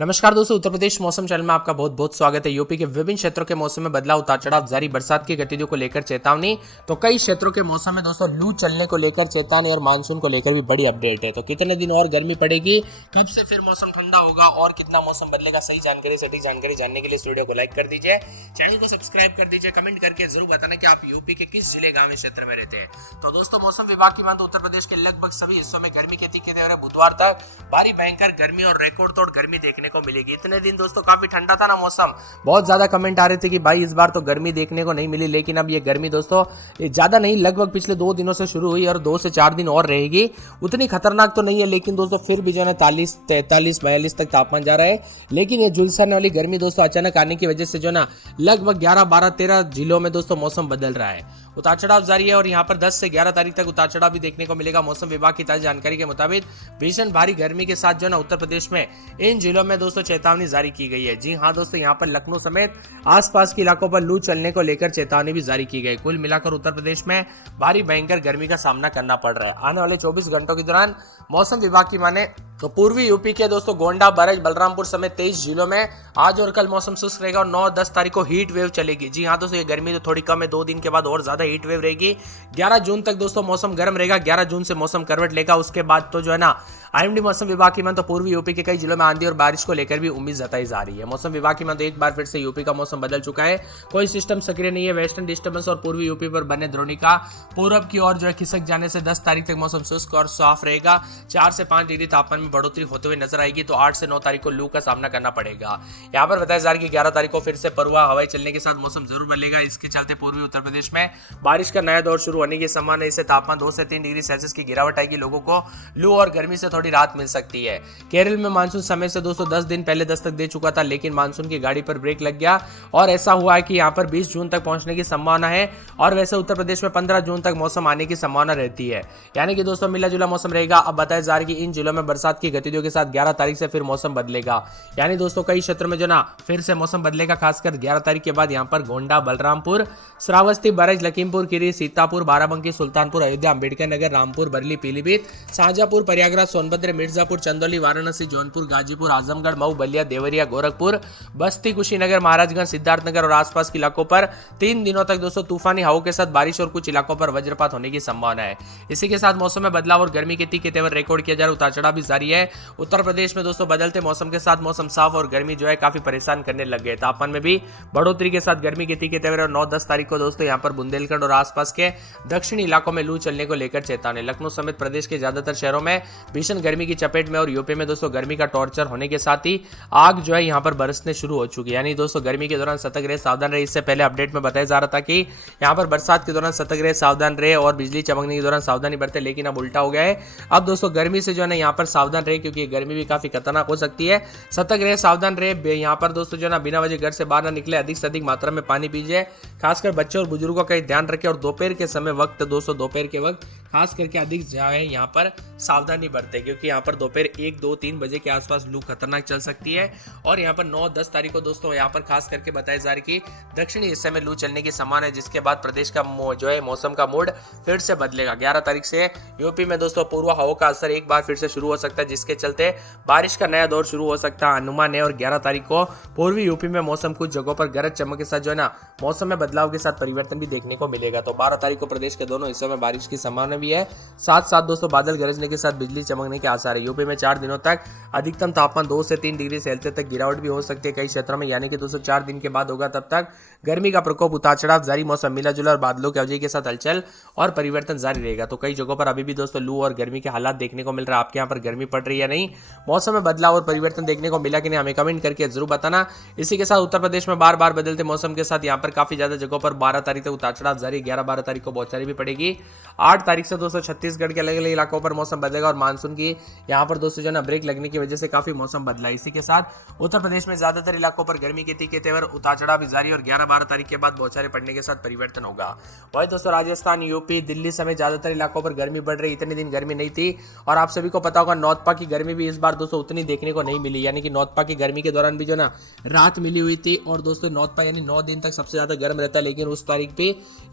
नमस्कार दोस्तों, उत्तर प्रदेश मौसम चैनल में आपका बहुत बहुत स्वागत है। यूपी के विभिन्न क्षेत्रों के मौसम में बदलाव, उतार चढ़ाव जारी, बरसात की गतिविधियों को लेकर चेतावनी। तो कई क्षेत्रों के मौसम में दोस्तों लू चलने को लेकर चेतावनी और मानसून को लेकर भी बड़ी अपडेट है। तो कितने दिन और गर्मी पड़ेगी, कब से फिर मौसम ठंडा होगा और कितना मौसम बदलेगा, सही जानकारी सटीक जानकारी जानने के लिए इस वीडियो को लाइक कर दीजिए, चैनल को सब्सक्राइब कर दीजिए, कमेंट करके जरूर बताना कि आप यूपी के किस जिले गांव क्षेत्र में रहते हैं। तो दोस्तों मौसम विभाग की माने तो उत्तर प्रदेश के लगभग सभी हिस्सों में गर्मी के तीखे तेवर बुधवार तक भारी भयंकर गर्मी और रिकॉर्ड तोड़ गर्मी देखने को मिलेगी। इतने दिन दोस्तों काफी ठंडा था ना मौसम, बहुत ज्यादा कमेंट आ रहे थे कि भाई इस बार तो गर्मी देखने को नहीं मिली, लेकिन अब ये गर्मी दोस्तों ज्यादा नहीं, लगभग पिछले 2 दिनों से शुरू हुई और 2 से 4 दिन और रहेगी। उतनी खतरनाक तो नहीं है, लेकिन दोस्तों फिर भी जो है 40, 43, 42 तक तापमान जा रहा है। लेकिन ये झुलसाने वाली गर्मी दोस्तों अचानक आने की वजह से जो ना लगभग 11, 12, 13 जिलों में दोस्तों मौसम बदल रहा है, उतार चढ़ाव जारी है और यहाँ पर 10 से 11 तारीख तक उतार चढ़ाव भी देखने को मिलेगा। मौसम विभाग की ताजा जानकारी के मुताबिक भीषण भारी गर्मी के साथ जो ना उत्तर प्रदेश में इन जिलों में दोस्तों चेतावनी जारी की गई है। जी हाँ दोस्तों, यहाँ पर लखनऊ समेत आसपास के इलाकों पर लू चलने को लेकर चेतावनी भी जारी की गई। कुल मिलाकर उत्तर प्रदेश में भारी भयंकर गर्मी का सामना करना पड़ रहा है। आने वाले 24 घंटों के दौरान मौसम विभाग की माने तो पूर्वी यूपी के दोस्तों गोंडा, बरज, बलरामपुर समेत 23 जिलों में आज और कल मौसम शुष्क रहेगा और 9-10 तारीख को हीट वेव चलेगी। जी हाँ दोस्तों, ये गर्मी तो थोड़ी कम है, 2 दिन के बाद और ज्यादा हीट वेव रहेगी। 11 जून तक दोस्तों मौसम गर्म रहेगा, 11 जून से मौसम करवट लेगा। उसके बाद तो जो है ना आईएमडी मौसम विभाग की मान तो पूर्वी यूपी के कई जिलों में आंधी और बारिश को लेकर भी उम्मीद जताई जा रही है। मौसम विभाग की मान तो एक बार फिर से यूपी का मौसम बदल चुका है, कोई सिस्टम सक्रिय नहीं है। वेस्टर्न डिस्टर्बेंस और पूर्वी यूपी पर बने द्रोणिका पूर्व की ओर जो है खिसक जाने से 10 तारीख तक मौसम शुष्क और साफ रहेगा। 4 से 5 डिग्री तापमान में बढ़ोतरी होते हुए नजर आएगी। तो 8 से 9 तारीख को लू का सामना करना पड़ेगा। यहाँ पर बताया जा रहा है कि 11 तारीख को फिर से परुआ हवाई चलने के साथ मौसम जरूर बदलेगा। इसके चलते पूर्वी उत्तर प्रदेश में बारिश का नया दौर शुरू होने की संभावना है। इससे तापमान 2 से 3 डिग्री सेल्सियस की गिरावट आएगी, लोगों को लू और गर्मी से थोड़ी राहत मिल सकती है। केरल में मानसून समय से दोस्तों 10 दिन पहले दस्तक दे चुका था, लेकिन मानसून की गाड़ी पर ब्रेक लग गया और ऐसा हुआ है कि यहाँ पर 20 जून तक पहुंचने की संभावना है। और वैसे उत्तर प्रदेश में 15 जून तक मौसम आने की संभावना रहती है, यानी कि दोस्तों मिला जुला मौसम रहेगा। अब बताया जा रहा है कि इन जिलों में बरसात की गतिविधियों के साथ 11 तारीख से फिर मौसम बदलेगा, यानी दोस्तों कई क्षेत्रों में जो ना फिर से मौसम बदलेगा। खासकर 11 तारीख के बाद यहाँ पर गोंडा, बलरामपुर, श्रावस्ती, बरज, लखीमपुर खीरी, सीतापुर, बाराबंकी, सुल्तानपुर, अयोध्या, अंबेडकर नगर, रामपुर, बरेली, पीलीभीत, शाहजहांपुर, प्रयागराज, सोनभद्र, मिर्जापुर, चंदौली, वाराणसी, जौनपुर, गाजीपुर, आजमगढ़, मऊ, बलिया, देवरिया, गोरखपुर, बस्ती, कुशीनगर, महाराजगंज, सिद्धार्थनगर और आसपास के इलाकों पर 3 दिनों तक दोस्तों तूफानी हवाओं के साथ बारिश और कुछ इलाकों पर वज्रपात होने की संभावना है। इसी के साथ मौसम में बदलाव और गर्मी के तीखे तेवर रिकॉर्ड किया जा रहा है। उतार चढ़ाव भी जारी है उत्तर प्रदेश में दोस्तों। बदलते मौसम के साथ मौसम साफ और गर्मी जो है काफी परेशान करने लग गए। तापमान में भी बढ़ोतरी के साथ गर्मी के तीखे तेवर और 9-10 तारीख को दोस्तों यहाँ पर बुंदेलखंड और आसपास के दक्षिणी इलाकों में लू चलने को लेकर चेतावनी। लखनऊ समेत प्रदेश के ज्यादातर शहरों में भीषण गर्मी की चपेट में और यूपी में दोस्तों गर्मी का टॉर्चर होने के साथ ही आग जो है यहाँ पर बरसने शुरू हो चुकी है, यानी दोस्तों गर्मी के दौरान सतर्क रहे, सावधान रहे। इससे पहले अपडेट में बताया जा रहा था कि यहाँ पर बरसात के दौरान सतर्क रहे, सावधान रहे और बिजली चमकने के दौरान सावधानी बरते, लेकिन अब उल्टा हो गया है। अब दोस्तों गर्मी से जो है ना यहाँ पर सावधान रहे, क्योंकि गर्मी भी काफी खतरनाक हो सकती है। सतर्क रहे, सावधान रहे। यहाँ पर दोस्तों जो है ना बिना वजह घर से बाहर ना निकले, अधिक से अधिक मात्रा में पानी पीजिए, खासकर बच्चों और बुजुर्गों का ध्यान रखें। और दोपहर के समय वक्त दोस्तों दोपहर के वक्त खास करके अधिक जो है यहाँ पर सावधानी बरते, क्योंकि यहाँ पर दोपहर 1, 2, 3 बजे के आसपास लू खतरनाक चल सकती है। और यहाँ पर 9-10 तारीख को दोस्तों यहाँ पर खास करके बताया जा रहा है कि दक्षिणी हिस्से में लू चलने की संभावना है, जिसके बाद प्रदेश का जो है मौसम का मूड फिर से बदलेगा। 11 तारीख से यूपी में दोस्तों पूर्व हवा का असर एक बार फिर से शुरू हो सकता है, जिसके चलते बारिश का नया दौर शुरू हो सकता है, अनुमान है। और 11 तारीख को पूर्वी यूपी में मौसम कुछ जगहों पर गरज चमक के साथ जो है ना मौसम में बदलाव के साथ परिवर्तन भी देखने को मिलेगा। तो 12 तारीख को प्रदेश के दोनों हिस्सों में बारिश की संभावना भी है, साथ साथ दोस्तों बादल गरजने के साथ बिजली चमकने के आसार है। यूपी में 4 दिनों तक अधिकतम तापमान 2 से 3 डिग्री सेल्सियस तक गिरावट भी हो सकती है कई क्षेत्रों में, यानी कि दोस्तों 4 दिन के बाद होगा। तब तक गर्मी का प्रकोप, उतार चढ़ाव जारी, मौसम मिला जुला और बादलों की अवधि के साथ हलचल और परिवर्तन जारी रहेगा। तो कई जगहों पर अभी भी दोस्तों लू और गर्मी के हालात देखने को मिल रहा है। आपके यहाँ पर गर्मी पड़ रही है नहीं, मौसम में बदलाव और परिवर्तन देखने को मिला कि नहीं, हमें कमेंट करके जरूर बताना। इसी के साथ उत्तर प्रदेश में बार बार बदलते मौसम के साथ यहाँ पर काफी ज्यादा जगहों पर 12 तारीख तक उतार चढ़ाव जारी, 11-12 तारीख को बौछारें भी पड़ेगी। 8 तारीख से दोस्तों छत्तीसगढ़ के अलग अलग इलाकों पर मौसम बदलेगा और मानसून की यहाँ पर दोस्तों जो है ना ब्रेक लगने की वजह से काफी मौसम बदला। इसी के साथ उत्तर प्रदेश में ज्यादातर इलाकों पर गर्मी के तीखे तेवर, उतार चढ़ाव भी जारी और 11-12 तारीख के बाद बौछारें पड़ने के साथ परिवर्तन होगा। वही दोस्तों राजस्थान, यूपी, दिल्ली समेत ज्यादातर इलाकों पर गर्मी बढ़ रही। इतने दिन गर्मी नहीं थी और आप सभी को पता होगा नौतपा की गर्मी भी इस बार दोस्तों उतनी देखने को नहीं मिली, यानी कि नौतपा की गर्मी के दौरान भी जो ना राहत मिली हुई थी। और दोस्तों नौतपा यानी 9 दिन तक सबसे ज्यादा गर्म रहता है, लेकिन उस तारीख पे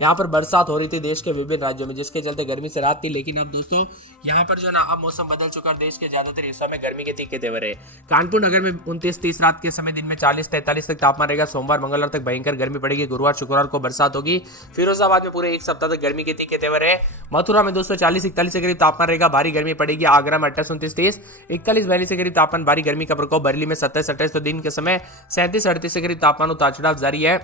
यहाँ पर बरसात हो रही थी देश के विभिन्न राज्यों में, जिसके चलते गर्मी से रात थी, लेकिन अब दोस्तों यहाँ पर जो है ना अब मौसम बदल चुका है। देश के ज्यादातर हिस्सों में गर्मी के तीखे तेवर है। कानपुर नगर में 29-30 रात के समय, दिन में 40-43 तक तापमान रहेगा। सोमवार मंगलवार तक भयंकर गर्मी पड़ेगी। गुरुवार शुक्रवार को बरसात होगी। फिरोजाबाद में पूरे एक सप्ताह तक गर्मी के तीखे तेवर है। मथुरा में दोस्तों 40-41 के करीब तापमान रहेगा, भारी गर्मी पड़ेगी। आगरा में 28-29-30, 41-42 के करीब तापमान, भारी गर्मी का प्रकोप। बरेली में 27-28, तो दिन के समय 37-38 के करीब तापमान उतार चढ़ाव जारी है।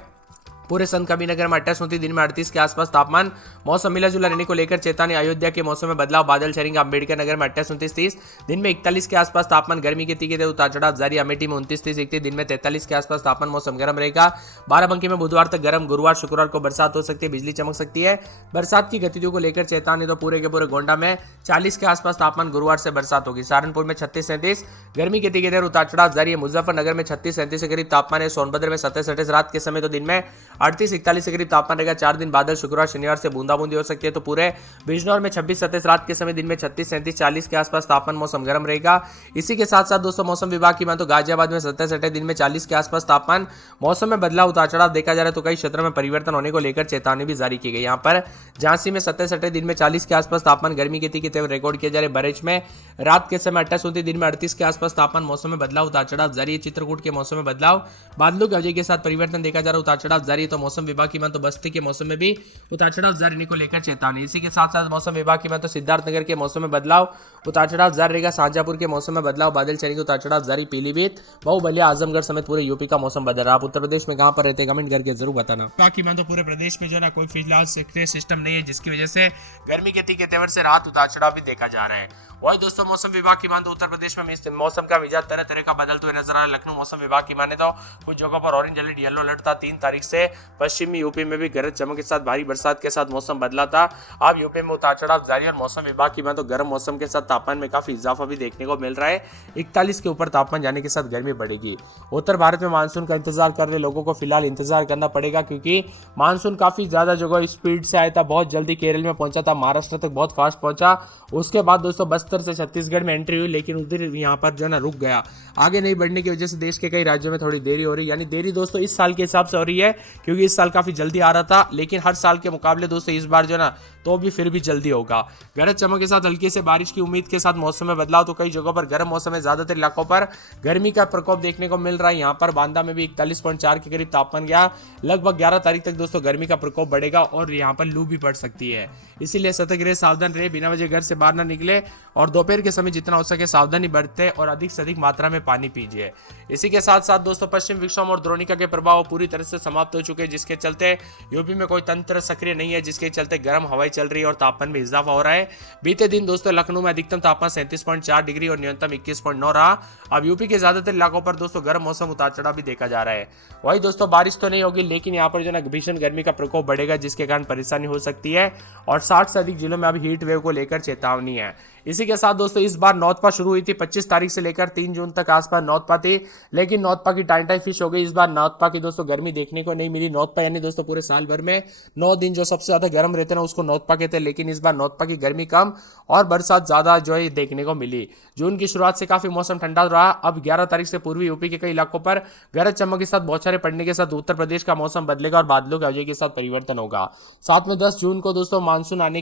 पूरे संत कबीरनगर में 28, दिन में 38 के आसपास तापमान। मौसम मिला जुला रहने को लेकर चेतावनी। अयोध्या के मौसम में बदलाव, बादल छाएंगे। अम्बेडकर नगर में 28-29-30, दिन में 41 के आसपास तापमान, गर्मी के तीखे उतार चढ़ाव जारी। अमेठी में 29-30-31, दिन में 43 के आसपास तापमान, मौसम गर्म रहेगा। बाराबंकी में बुधवार तक गर्म, गुरुवार शुक्रवार को बरसात हो सकती है, बिजली चमक सकती है। बरसात की गतिविधियों को लेकर चेतावनी। तो पूरे के पूरे गोंडा में 40 के आसपास तापमान, गुरुवार से बरसात होगी। सहारनपुर में 36-37, गर्मी के तीखे उतार चढ़ाव जारी है। मुजफ्फरनगर में 36-37 के करीब तापमान है। सोनभद्र में 27-28 रात के समय, तो दिन में 38-41 के करीब तापमान रहेगा। 4 दिन बादल, शुक्रवार शनिवार से बूंदाबूंदी हो सकती है। तो पूरे बिजनौर में 26-27 रात के समय, दिन में 36-37, 40 के आसपास तापमान, मौसम गर्म रहेगा। इसी के साथ साथ दोस्तों मौसम विभाग की माने तो गाजियाबाद में 27-28, दिन में 40 के आसपास तापमान। मौसम में बदलाव, उतार चढ़ाव देखा जा रहा है। तो कई क्षेत्रों में परिवर्तन होने को लेकर चेतावनी भी जारी की गई। यहाँ पर झांसी में 27-28, दिन में 40 के आसपास तापमान, गर्मी के तीखे तेवर रिकॉर्ड किए जा रहे। बरेच में रात के समय 28, दिन में 38 के आसपास तापमान, मौसम में बदलाव, उतार चढ़ाव जारी है। चित्रकूट के मौसम में बदलाव, बादलों की वजह के साथ परिवर्तन देखा जा रहा है, उतार चढ़ाव जारी है। तो मौसम विभाग की माने तो बस्ती के मौसम में भी उतार चढ़ाव जारी रहने को लेकर चेतावनी। इसी के साथ साथ मौसम विभाग की माने तो सिद्धार्थनगर के मौसम में बदलाव, उतार चढ़ाव जारी रहेगा। शाहजहांपुर के मौसम में बदलाव, बादल छाएंगे, उतार चढ़ाव जारी। पीलीभीत, बाहुबलिया, आजमगढ़ समेत पूरे यूपी का मौसम बदल रहा है। आप उत्तर प्रदेश में कहां पर रहते हैं, कमेंट करके जरूर बताना। बाकी मान तो पूरे प्रदेश में जो ना कोई फिलहाल सक्रिय सिस्टम नहीं है, जिसकी वजह से गर्मी के तीखे तेवर से रात उतार चढ़ाव भी देखा जा रहा है। वही दोस्तों मौसम विभाग की माने तो उत्तर प्रदेश में मौसम का मिजाज तरह तरह का बदलते हुए नजर आ रहा है। लखनऊ मौसम विभाग की माने तो कुछ जगहों पर ऑरेंज अलर्ट, येलो अलर्ट था। 3 तारीख से पश्चिमी यूपी में भी गरज चमक के साथ भारी बरसात के साथ मौसम बदला था। अब यूपी में उतार चढ़ाव जारी। और मौसम विभाग की माने तो गर्म मौसम के साथ तापमान में काफी इजाफा भी देखने को मिल रहा है। 41 के ऊपर तापमान जाने के साथ गर्मी बढ़ेगी। उत्तर भारत में मानसून का इंतजार कर रहे लोगों को फिलहाल इंतजार करना पड़ेगा, क्योंकि मानसून काफी ज्यादा जगह स्पीड से आया था, बहुत जल्दी केरल में पहुंचा था, महाराष्ट्र तक बहुत फास्ट पहुंचा। उसके बाद दोस्तों बस्तर से छत्तीसगढ़ में एंट्री हुई, लेकिन उधर यहाँ पर जो है ना रुक गया। आगे नहीं बढ़ने की वजह से देश के कई राज्यों में थोड़ी देरी हो रही है। यानी देरी दोस्तों इस साल के हिसाब से हो रही है, क्योंकि इस साल काफी जल्दी आ रहा था, लेकिन हर साल के मुकाबले दोस्तों इस बार जो है ना तो भी फिर भी जल्दी होगा। गरज चमक के साथ हल्की से बारिश की उम्मीद के साथ मौसम में बदलाव। तो कई जगहों पर गर्म मौसम है, ज्यादातर इलाकों पर गर्मी का प्रकोप देखने को मिल रहा है। यहाँ पर बांदा में भी 41.4 के करीब तापमान गया। लगभग 11 तारीख तक दोस्तों गर्मी का प्रकोप बढ़ेगा और यहाँ पर लू भी पड़ सकती है। इसीलिए सतर्क रहे, सावधान रहे, बिना वजह घर से बाहर न निकले और दोपहर के समय जितना हो सके सावधानी बरते और अधिक से अधिक मात्रा में पानी पीजिए। इसी के साथ साथ दोस्तों पश्चिम विक्षोभ और द्रोणिका के प्रभाव पूरी तरह से समाप्त हो चुके हैं, जिसके चलते यूपी में कोई तंत्र सक्रिय नहीं है, जिसके चलते गर्म हवाएं चल रही है और तापमान में इजाफा हो रहा है। बीते दिन दोस्तों लखनऊ में अधिकतम तापमान 37.4 डिग्री और न्यूनतम 21.9 रहा। अब यूपी के ज्यादातर इलाकों पर दोस्तों गर्म मौसम उतार चढ़ाव भी देखा जा रहा है। वही दोस्तों बारिश तो नहीं होगी, लेकिन यहाँ पर जो ना भीषण गर्मी का प्रकोप बढ़ेगा, जिसके कारण परेशानी हो सकती है। और 60 से अधिक जिलों में अभी हीट वेव को लेकर चेतावनी है। इसी के साथ दोस्तों इस बार नौतपा शुरू हुई थी 25 तारीख से लेकर 3 जून तक आसपास नौतपा थी, लेकिन नौतपा की टाइम फिश हो गई। इस बार नौतपा की दोस्तों गर्मी देखने को नहीं मिली। नौतपा यानी दोस्तों पूरे साल भर में 9 दिन जो सबसे ज्यादा गर्म रहते हैं ना उसको नौतपा कहते हैं, लेकिन इस बार नौतपा की गर्मी कम और बरसात ज्यादा जो है देखने को मिली। जून की शुरुआत से काफी मौसम ठंडा रहा। अब 11 तारीख से पूर्वी यूपी के कई इलाकों पर गरज चमक के साथ बौछारें पड़ने के साथ उत्तर प्रदेश का मौसम बदलेगा और बादलों की वजह के साथ परिवर्तन होगा। साथ में 10 जून को दोस्तों मानसून आने